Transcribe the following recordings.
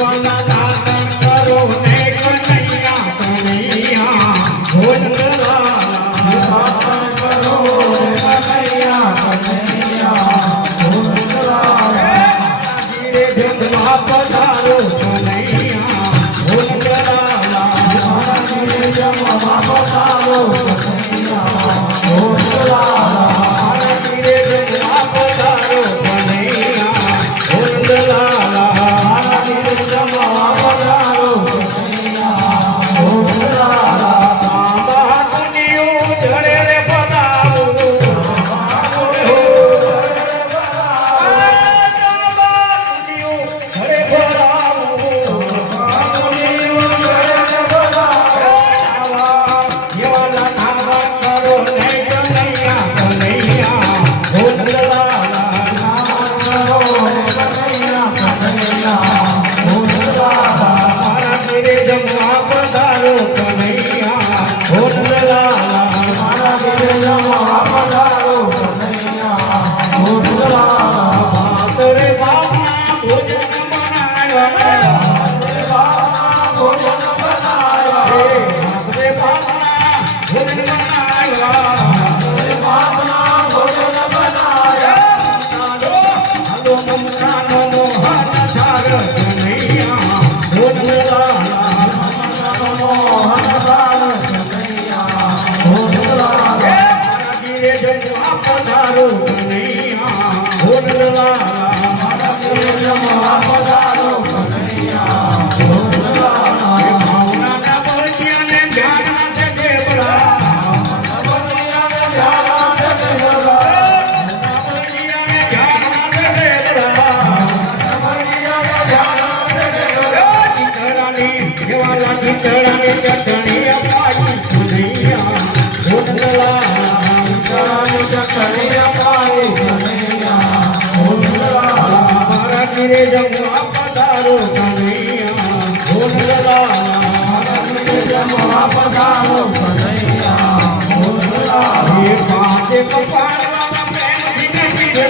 wanna પગાવો Kanaiya મોરા હે પાટે કપાળવાના પ્રેમથી ને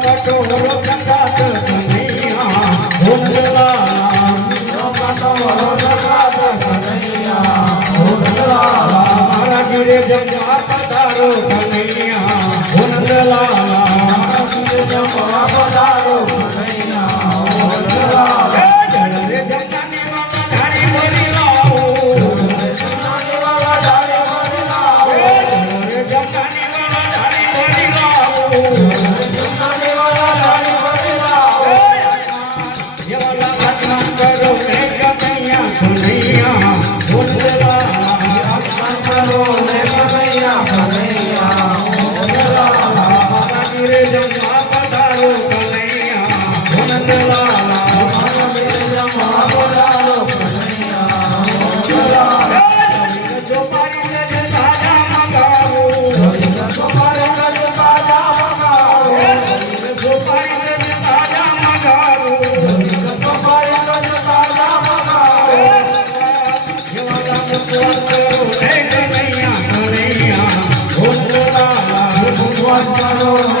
કટોરો રે જમવા પધારો પધારો